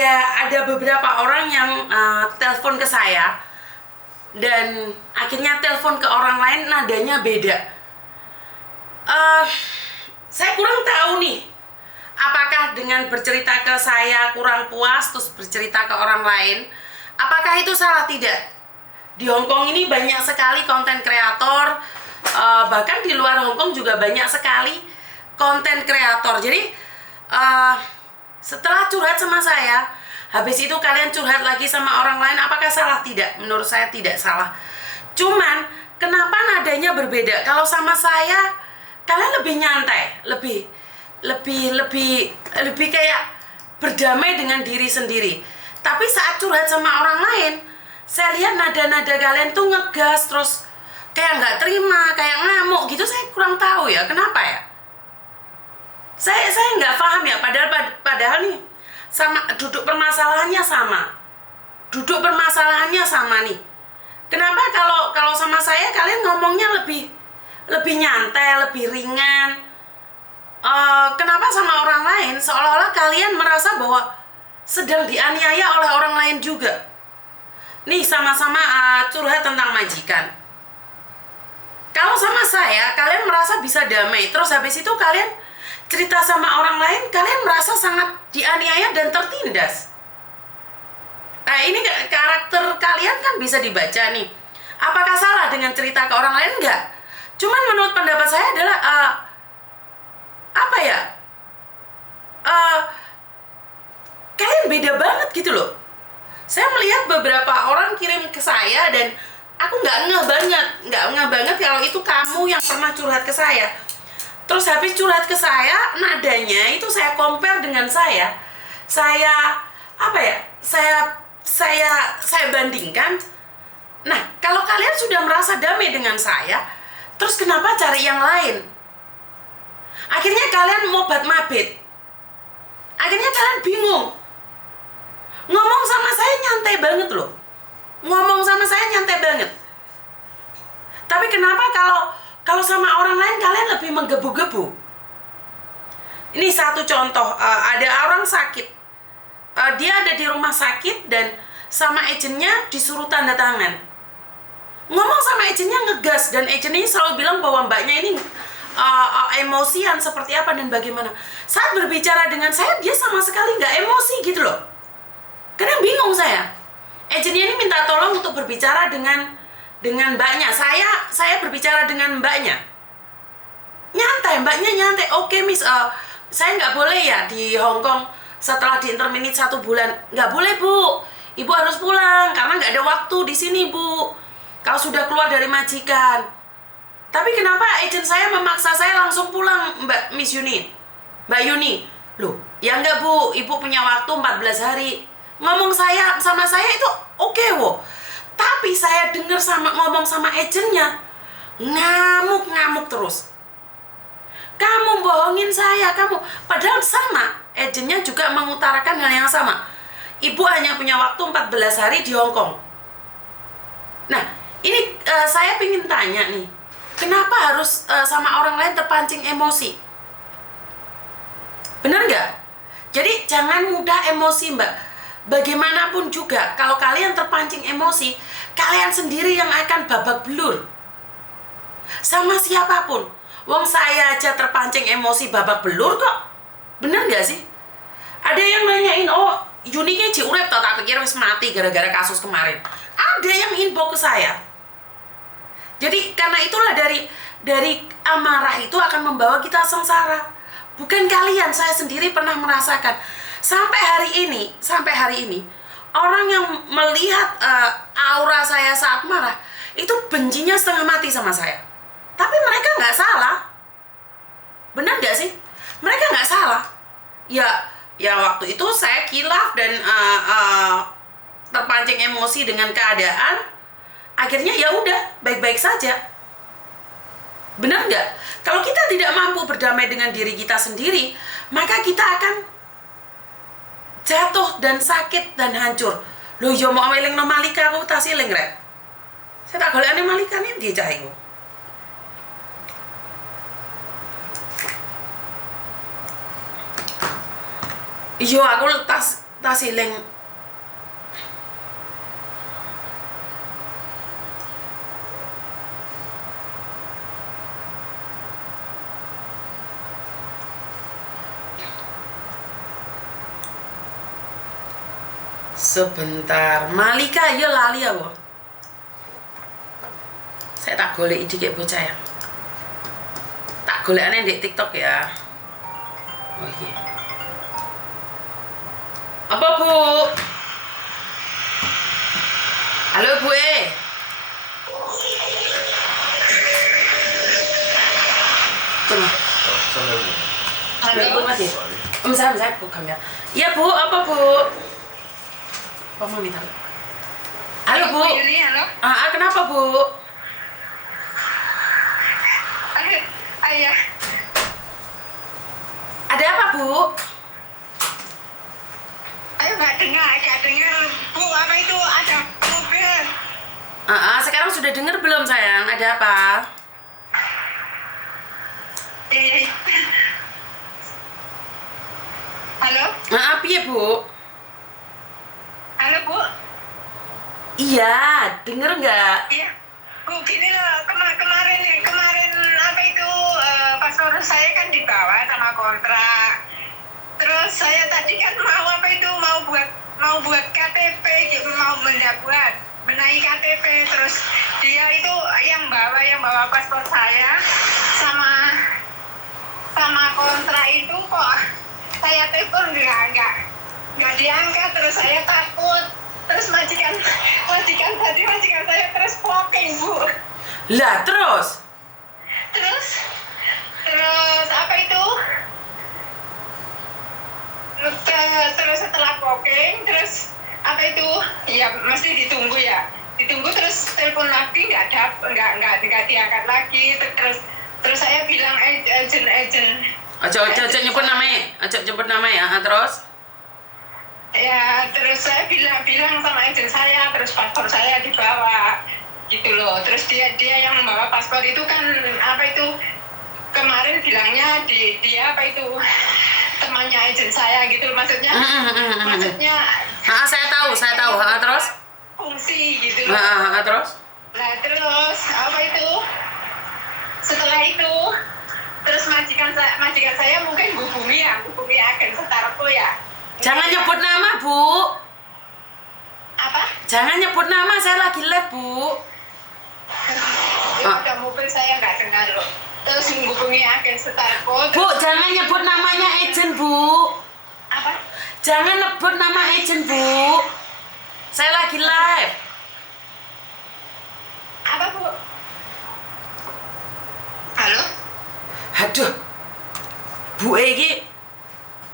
ada beberapa orang yang telepon ke saya dan akhirnya telepon ke orang lain nadanya beda. Saya kurang tahu nih, apakah dengan bercerita ke saya kurang puas terus bercerita ke orang lain, apakah itu salah? Tidak. Di Hongkong ini banyak sekali konten kreator, bahkan di luar Hongkong juga banyak sekali konten kreator. Jadi setelah curhat sama saya, habis itu kalian curhat lagi sama orang lain, apakah salah? Tidak. Menurut saya tidak salah. Cuman kenapa nadanya berbeda? Kalau sama saya kalian lebih nyantai, lebih kayak berdamai dengan diri sendiri. Tapi saat curhat sama orang lain, saya lihat nada-nada kalian tuh ngegas, terus kayak nggak terima, kayak ngamuk gitu. Saya kurang tahu ya, kenapa ya? Saya nggak paham ya. Padahal nih sama, duduk permasalahannya sama nih. Kenapa kalau sama saya kalian ngomongnya lebih nyantai, lebih ringan? Kenapa sama orang lain seolah-olah kalian merasa bahwa sedang dianiaya oleh orang lain juga? Nih sama-sama curhat tentang majikan. Kalau sama saya kalian merasa bisa damai, terus habis itu kalian cerita sama orang lain, kalian merasa sangat dianiaya dan tertindas. Nah, ini karakter kalian kan bisa dibaca nih. Apakah salah dengan cerita ke orang lain? Enggak. Cuman menurut pendapat saya adalah kalian beda banget gitu loh. Saya melihat beberapa orang kirim ke saya dan aku nggak ngeh banget kalau itu kamu yang pernah curhat ke saya. Terus habis curhat ke saya, nadanya itu saya compare dengan saya bandingkan. Nah, kalau kalian sudah merasa damai dengan saya, terus kenapa cari yang lain? Akhirnya kalian mobat mabit. Akhirnya kalian bingung. Ngomong sama saya nyantai banget loh. Tapi kenapa kalau sama orang lain kalian lebih menggebu-gebu? Ini satu contoh, ada orang sakit. Dia ada di rumah sakit dan sama agennya disuruh tanda tangan. Ngomong sama agennya ngegas, dan agen ini selalu bilang bahwa mbaknya ini emosian seperti apa dan bagaimana. Saat berbicara dengan saya, dia sama sekali nggak emosi gitu loh. Kadang bingung saya. Agennya ini minta tolong untuk berbicara dengan mbaknya. Saya berbicara dengan mbaknya. Nyantai, mbaknya nyantai. Oke miss, saya nggak boleh ya di Hongkong setelah diinterminate 1 bulan. Nggak boleh bu, ibu harus pulang karena nggak ada waktu di sini bu. Kalau sudah keluar dari majikan. Tapi kenapa agent saya memaksa saya langsung pulang, Mbak Yuni? Loh, ya enggak bu, ibu punya waktu 14 hari. Ngomong sama saya itu oke, wo. Tapi saya dengar ngomong sama agennya, ngamuk terus. Kamu bohongin saya, kamu. Padahal sama, agennya juga mengutarakan hal yang sama. Ibu hanya punya waktu 14 hari di Hongkong. Nah, ini saya ingin tanya nih, kenapa harus sama orang lain terpancing emosi? Bener nggak? Jadi jangan mudah emosi, Mbak. Bagaimanapun juga, kalau kalian terpancing emosi, kalian sendiri yang akan babak belur. Sama siapapun. Wong saya aja terpancing emosi babak belur kok. Bener nggak sih? Ada yang nanyain, oh Yuni nya urep tau, tak pikir wis mati gara-gara kasus kemarin. Ada yang inbox ke saya. Jadi karena itulah dari amarah itu akan membawa kita sengsara. Bukan kalian, saya sendiri pernah merasakan. Sampai hari ini orang yang melihat aura saya saat marah itu bencinya setengah mati sama saya. Tapi mereka nggak salah. Benar nggak sih? Mereka nggak salah. Ya waktu itu saya kilaf dan terpancing emosi dengan keadaan. Akhirnya ya udah, baik-baik saja. Benar nggak? Kalau kita tidak mampu berdamai dengan diri kita sendiri, maka kita akan jatuh dan sakit dan hancur. Loh, yo mau eling no Malika aku tas eling rek. Saya tak golekane Malika nih dia cah iku. Yo aku tas tasiling. Sebentar, Malika ya lali apa? Saya tak golek dikit bocah ya. Tak golekane di TikTok ya. Oh iya. Apa Bu? Halo Bu Coba. Halo Bu mati. Saya bukan ya. Iya Bu, apa Bu? Apa mau minta? Halo Bu. Halo. Kenapa Bu? Ayah. Ada apa Bu? Ayo nggak dengar Bu, apa itu ada mobil? Sekarang sudah dengar belum sayang? Ada apa? Halo. Piye Bu? Halo Bu. Iya, denger nggak? Iya. Bu, gini loh, kemarin apa itu paspor saya kan dibawa sama kontrak. Terus saya tadi kan mau buat KTP, mau buat benahi KTP. Terus dia itu yang bawa paspor saya sama kontrak itu kok saya telepon nggak diangkat. Terus saya takut. Terus majikan saya terus poking Bu. Lah terus apa itu? Terus setelah poking, terus apa itu? Ya mesti ditunggu terus telepon lagi nggak diangkat lagi. Terus saya bilang agent. Ojo nyebut nama ya. Terus Ya, terus saya bilang sama agent saya, terus paspor saya dibawa gitu loh. Terus dia yang membawa paspor itu kan apa itu kemarin bilangnya dia apa itu temannya agent saya gitu loh, maksudnya saya tahu. Terus fungsi gitu loh. Terus Nah, terus apa itu setelah itu terus majikan saya mungkin hubungi agen Setarko ya. jangan nyebut nama Bu. Apa? Jangan nyebut nama, saya lagi live Bu. Ada mobil saya nggak dengar loh. Terus menghubungi agen Setarko. Bu, jangan nyebut namanya agent Bu. Apa? Jangan nyebut nama agent Bu. Saya lagi live. Apa Bu? Halo? Aduh, Bu iki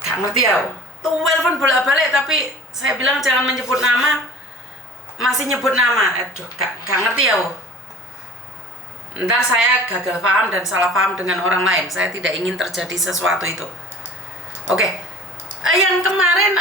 gak ngerti ya. Tuh telepon bolak-balik tapi saya bilang jangan menyebut nama, masih nyebut nama. Aduh, gak ngerti ya. Ntar saya gagal paham dan salah paham dengan orang lain. Saya tidak ingin terjadi sesuatu itu. Oke. Yang kemarin